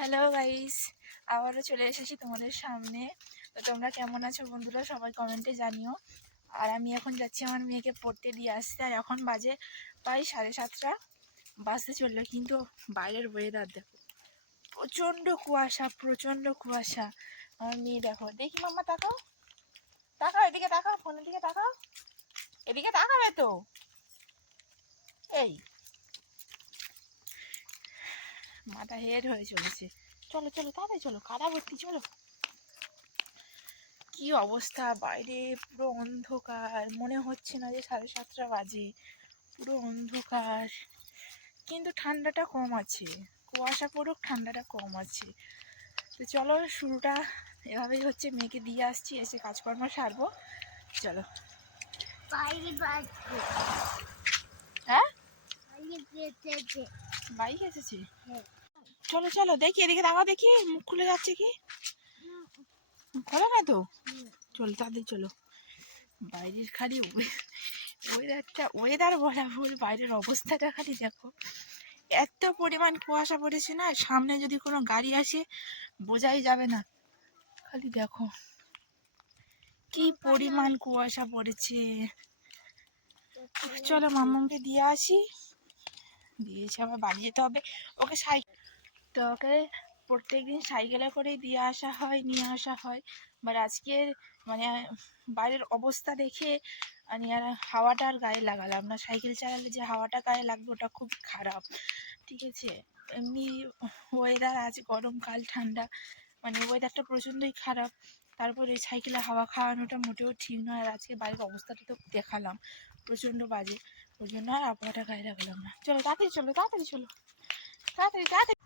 Hello guys, আবারও চলে এসেছি তোমাদের সামনে। তো তোমরা কেমন আছো বন্ধুরা, সবাই কমেন্টে জানিও। আর আমি এখন যাচ্ছি আমার মেয়েকে পড়তে দিয়ে আসতে। আর এখন বাজে প্রায় 7:30 বাজতে চললো, কিন্তু বাইরের ওয়েদার দেখো, প্রচণ্ড কুয়াশা, প্রচণ্ড কুয়াশা। আমার মেয়ে দেখো, দেখি মাম্মা তাকাও, তাকাও এদিকে, তাকাও ফোনের দিকে, তাকাও এদিকে, তাকাবে তো। এই মাথা হেড হয়ে চলেছে। চলো চলো তাড়াতাড়ি চলো, কাদা ভর্তি, চলো। কি অবস্থা বাইরে, পুরো অন্ধকার, মনে হচ্ছে না যে 7:30 বাজে, পুরো অন্ধকার। কিন্তু ঠান্ডাটা কম আছে, কুয়াশা পড়ুক, ঠান্ডাটা কম আছে। তো চলো, শুরুটা এভাবেই হচ্ছে। মেয়েকে দিয়ে আসছি, এসে কাজকর্ম সারবো। চলো। হ্যাঁ, বাইক এসেছে। চলো চলো, দেখি এদিকে, তাকাও দেখি, মুখ খুলে যাচ্ছে কি, খোলে না তো। চলো তাদের, চলো। বাইরের খালি ওয়েদার বরাবর বাইরের অবস্থাটা খালি দেখো, এত পরিমাণ কুয়াশা পড়েছে না, সামনে যদি কোনো গাড়ি আসে বোঝাই যাবে না। খালি দেখো কি পরিমাণ কুয়াশা পড়েছে। চলো মাম্মাকে দিয়ে আসি, দিয়েছে আবার বাড়ি যেতে হবে ওকে। তো ওকে প্রত্যেকদিন সাইকেলে করেই দিয়ে আসা হয়, নিয়ে আসা হয়। বাট আজকে মানে বাইরের অবস্থা দেখে আমি আর হাওয়াটা আর গায়ে লাগালাম না। সাইকেল চালালে যে হাওয়াটা গায়ে লাগবে ওটা খুব খারাপ, ঠিক আছে। এমনি ওয়েদার আজ গরমকাল ঠান্ডা, মানে ওয়েদারটা প্রচণ্ডই খারাপ। তারপরে সাইকেলে হাওয়া খাওয়ানোটা মোটেও ঠিক নয়। আর আজকে বাইরের অবস্থাটা তো দেখালাম, প্রচণ্ড বাজে। ওই জন্য আর আবহাওয়াটা গায়ে লাগালাম না। চলো তাড়াতাড়ি চলো, তাড়াতাড়ি চলো, তাড়াতাড়ি তাড়াতাড়ি।